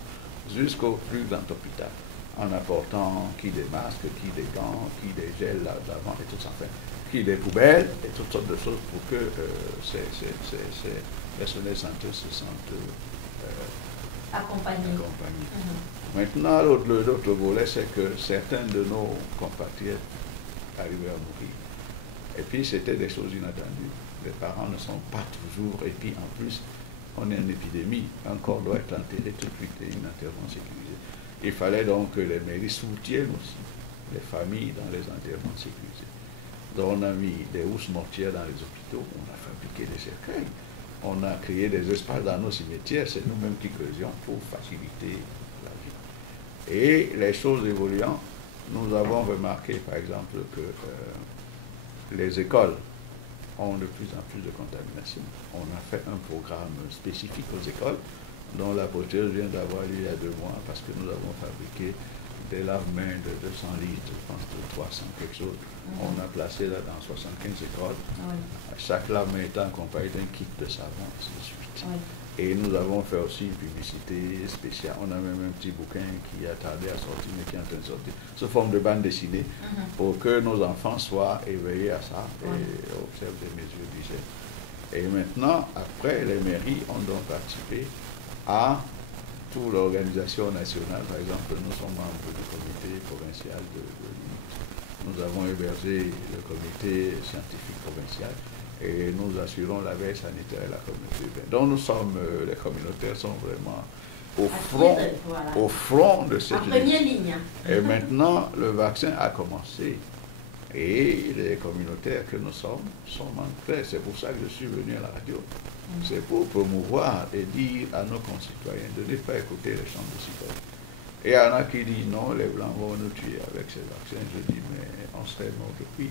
jusqu'au plus grand hôpital, en apportant qui des masques, qui des gants, qui des gels d'avant et tout ça, enfin, qui des poubelles et toutes sortes de choses pour que ces personnels de santé se sentent accompagnés. Maintenant, l'autre volet, c'est que certains de nos compatriotes arrivaient à mourir. Et puis, c'était des choses inattendues. Les parents ne sont pas toujours, et puis en plus, on est en épidémie, un corps doit être enterré tout de suite et une enterrement sécurisé. Il fallait donc que les mairies soutiennent aussi les familles dans les enterrements sécurisés. Donc on a mis des housses mortières dans les hôpitaux, on a fabriqué des cercueils, on a créé des espaces dans nos cimetières, c'est nous-mêmes qui creusions pour faciliter la vie. Et les choses évoluant, nous avons remarqué par exemple que les écoles ont de plus en plus de contamination. On a fait un programme spécifique aux écoles dont la porteuse vient d'avoir lieu il y a 2 mois parce que nous avons fabriqué des lave-mains de 200 litres, je pense de 300 quelque chose. On a placé là dans 75 écoles. Chaque lave-main étant accompagné d'un kit de savon, ainsi de suite. Et nous avons fait aussi une publicité spéciale. On a même un petit bouquin qui a tardé à sortir, mais qui est en train de sortir, sous forme de bande dessinée, pour que nos enfants soient éveillés à ça et observent des mesures d'hygiène. Et maintenant, après, les mairies ont donc participé à toute l'organisation nationale. Par exemple, nous sommes membres du comité provincial de l'unité. Nous avons hébergé le comité scientifique provincial et nous assurons la veille sanitaire et la communauté urbaine. Donc nous sommes, les communautaires sont vraiment au front de cette première ligne. Et maintenant, le vaccin a commencé. Et les communautaires que nous sommes sont manqués. C'est pour ça que je suis venu à la radio. C'est pour promouvoir et dire à nos concitoyens de ne pas écouter les chants de citoyens. Et il y en a qui disent non, les Blancs vont nous tuer avec ces vaccins. Je dis, mais on serait mort depuis.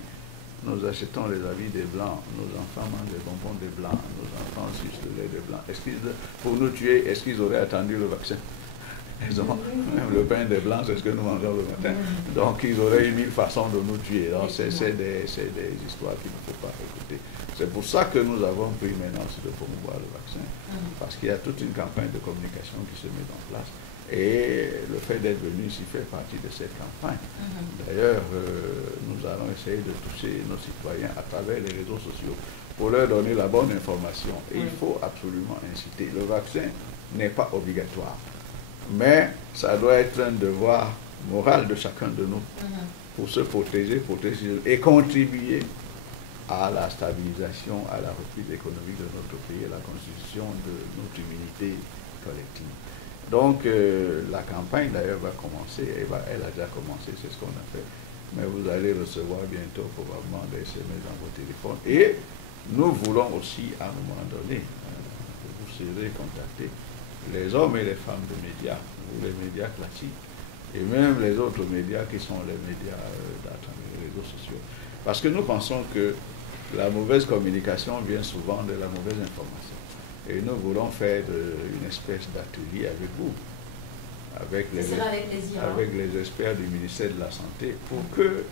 Nous achetons les habits des Blancs, nos enfants mangent des bonbons des Blancs, nos enfants sucent le lait des Blancs. Pour nous tuer, est-ce qu'ils auraient attendu le vaccin? Ils ont même le pain des Blancs, c'est ce que nous mangeons le matin. Donc ils auraient eu 1000 façons de nous tuer. Donc c'est des histoires qu'il ne faut pas écouter. C'est pour ça que nous avons pris maintenant de promouvoir le vaccin. Parce qu'il y a toute une campagne de communication qui se met en place. Et le fait d'être venu ici fait partie de cette campagne. D'ailleurs, nous allons essayer de toucher nos citoyens à travers les réseaux sociaux pour leur donner la bonne information. Et il faut absolument inciter. Le vaccin n'est pas obligatoire. Mais ça doit être un devoir moral de chacun de nous pour se protéger et contribuer à la stabilisation, à la reprise économique de notre pays, à la constitution de notre immunité collective. Donc la campagne d'ailleurs va commencer, elle a déjà commencé, c'est ce qu'on a fait. Mais vous allez recevoir bientôt probablement des SMS dans vos téléphones. Et nous voulons aussi à un moment donné, vous serez contactés, les hommes et les femmes de médias, ou les médias classiques, et même les autres médias qui sont les médias les réseaux sociaux. Parce que nous pensons que la mauvaise communication vient souvent de la mauvaise information. Et nous voulons faire une espèce d'atelier avec vous, avec les experts du ministère de la Santé, pour que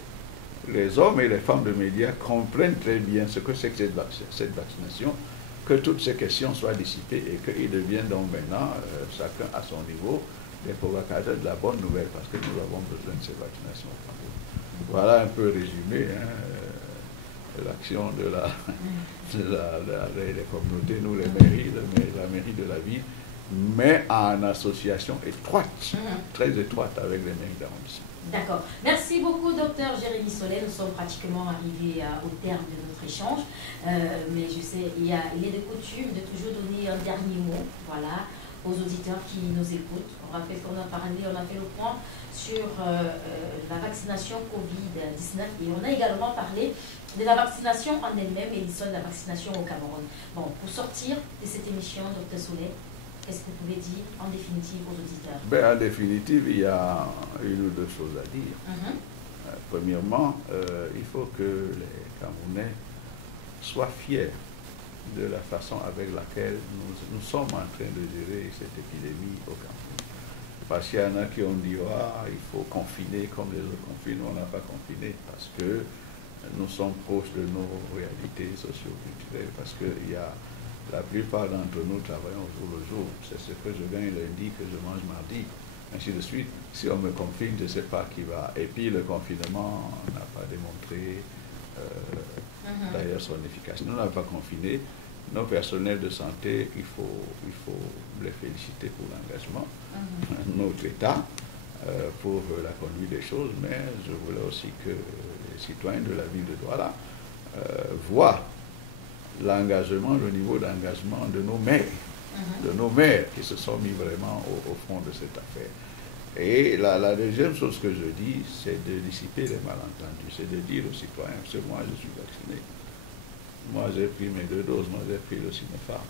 les hommes et les femmes de médias comprennent très bien ce que c'est que cette vaccination, que toutes ces questions soient dissipées et qu'ils deviennent donc maintenant, chacun à son niveau, des provocateurs de la bonne nouvelle, parce que nous avons besoin de ces vaccinations. Voilà un peu résumé l'action des communautés, nous les mairies, la mairie de la ville, mais en association étroite, très étroite avec les mairies d'arrondissement. D'accord. Merci beaucoup, docteur Jérémy Sollet. Nous sommes pratiquement arrivés au terme de notre échange. Mais je sais, il est de coutume de toujours donner un dernier mot, voilà, aux auditeurs qui nous écoutent. On rappelle qu'on a parlé, on a fait le point sur la vaccination Covid-19 et on a également parlé de la vaccination en elle-même et de la vaccination au Cameroun. Bon, pour sortir de cette émission, docteur Sollet, qu'est-ce que vous pouvez dire en définitive aux auditeurs? En définitive, il y a une ou deux choses à dire. Premièrement, il faut que les Camerounais soient fiers de la façon avec laquelle nous sommes en train de gérer cette épidémie au Cameroun. Parce qu'il y en a qui ont dit il faut confiner comme les autres confinent. On n'a pas confiné parce que nous sommes proches de nos réalités socio-culturelles, parce que la plupart d'entre nous travaillons au jour le jour. C'est ce que je gagne lundi, que je mange mardi, ainsi de suite. Si on me confine, je ne sais pas qui va. Et puis le confinement n'a pas démontré d'ailleurs son efficacité. Nous n'avons pas confiné. Nos personnels de santé, il faut les féliciter pour l'engagement. Notre État pour la conduite des choses, mais je voulais aussi que les citoyens de la ville de Douala voient l'engagement, le niveau d'engagement de nos maires, qui se sont mis vraiment au fond de cette affaire. Et la deuxième chose que je dis, c'est de dissiper les malentendus, c'est de dire aux citoyens, parce que moi je suis vacciné, moi j'ai pris mes 2 doses, moi j'ai pris le Sinopharm,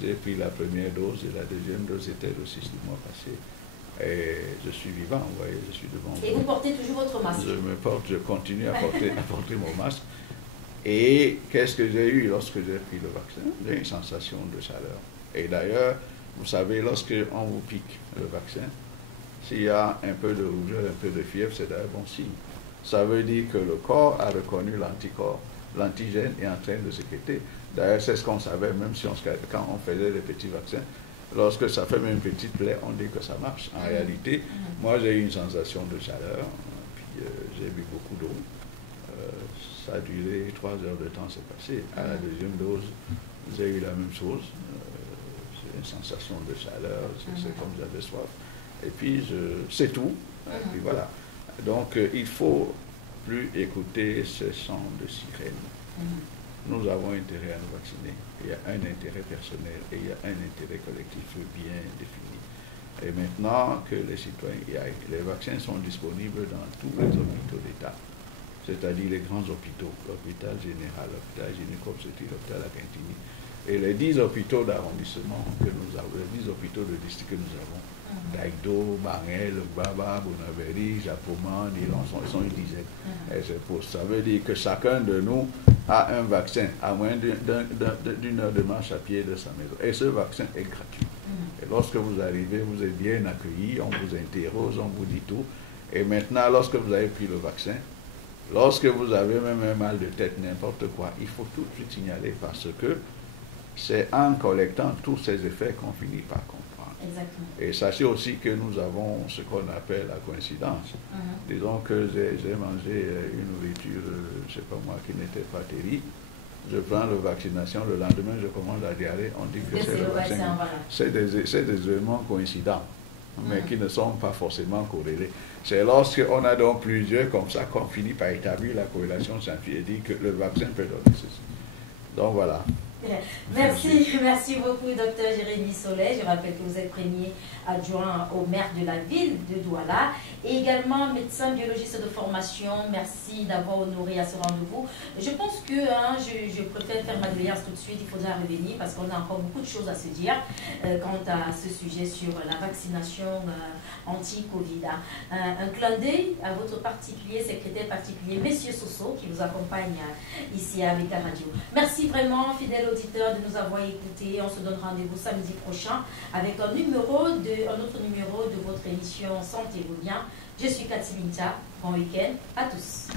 j'ai pris la première dose et la deuxième dose était le 6 du mois passé. Et je suis vivant, vous voyez, je suis devant vous. Et vous portez toujours votre masque? Je continue à porter mon masque. Et qu'est-ce que j'ai eu lorsque j'ai pris le vaccin? J'ai une sensation de chaleur. Et d'ailleurs, vous savez, lorsqu'on vous pique le vaccin, s'il y a un peu de rougeur, un peu de fièvre, c'est un bon signe. Ça veut dire que le corps a reconnu l'anticorps. L'antigène est en train de se quitter. D'ailleurs, c'est ce qu'on savait, même si quand on faisait les petits vaccins, lorsque ça fait même une petite plaie, on dit que ça marche. En réalité, moi j'ai eu une sensation de chaleur, puis j'ai bu beaucoup d'eau. Ça a duré 3 heures de temps, c'est passé. À la deuxième dose, j'ai eu la même chose. J'ai une sensation de chaleur, c'est comme j'avais soif. Et puis, c'est tout. Et puis voilà. Donc, il faut plus écouter ce son de sirène. Nous avons intérêt à nous vacciner. Il y a un intérêt personnel et il y a un intérêt collectif bien défini. Et maintenant que les citoyens y aillent, les vaccins sont disponibles dans tous les hôpitaux d'État. c'est-à-dire les grands hôpitaux, l'hôpital général, l'hôpital gynéco-obstétrique, l'hôpital Akintini, et les 10 hôpitaux d'arrondissement que nous avons, les 10 hôpitaux de district que nous avons, Daïdo, Bangel, Baba, Bonaveri, Japoman, ils sont une dizaine. Et c'est pour ça veut dire que chacun de nous a un vaccin à moins d'une heure de marche à pied de sa maison. Et ce vaccin est gratuit. Et lorsque vous arrivez, vous êtes bien accueilli, on vous interroge, on vous dit tout. Et maintenant, lorsque vous avez pris le vaccin, lorsque vous avez même un mal de tête, n'importe quoi, il faut tout de suite signaler parce que c'est en collectant tous ces effets qu'on finit par comprendre. Exactement. Et sachez aussi que nous avons ce qu'on appelle la coïncidence. Disons que j'ai mangé une nourriture, je ne sais pas moi, qui n'était pas terrible. Je prends la vaccination, le lendemain je commence la diarrhée, on dit que c'est le vaccin. Voilà. C'est des éléments coïncidents, mais qui ne sont pas forcément corrélés. C'est lorsqu'on a donc plusieurs comme ça qu'on finit par établir la corrélation scientifique et dire que le vaccin peut donner ceci. Donc voilà. Merci beaucoup, docteur Jérémy Soleil. Je rappelle que vous êtes premier adjoint au maire de la ville de Douala et également médecin biologiste de formation. Merci d'avoir honoré à ce rendez-vous. Je pense que je préfère faire ma déliance tout de suite. Il faudra revenir parce qu'on a encore beaucoup de choses à se dire quant à ce sujet sur la vaccination anti-Covid. Un clin d'œil à votre secrétaire particulier, Monsieur Soso, qui vous accompagne ici avec la radio. Merci vraiment, fidèles auditeurs, de nous avoir écoutés. On se donne rendez-vous samedi prochain avec un autre numéro de votre émission Sentez-vous bien. Je suis Cathy Binta. Bon week-end à tous.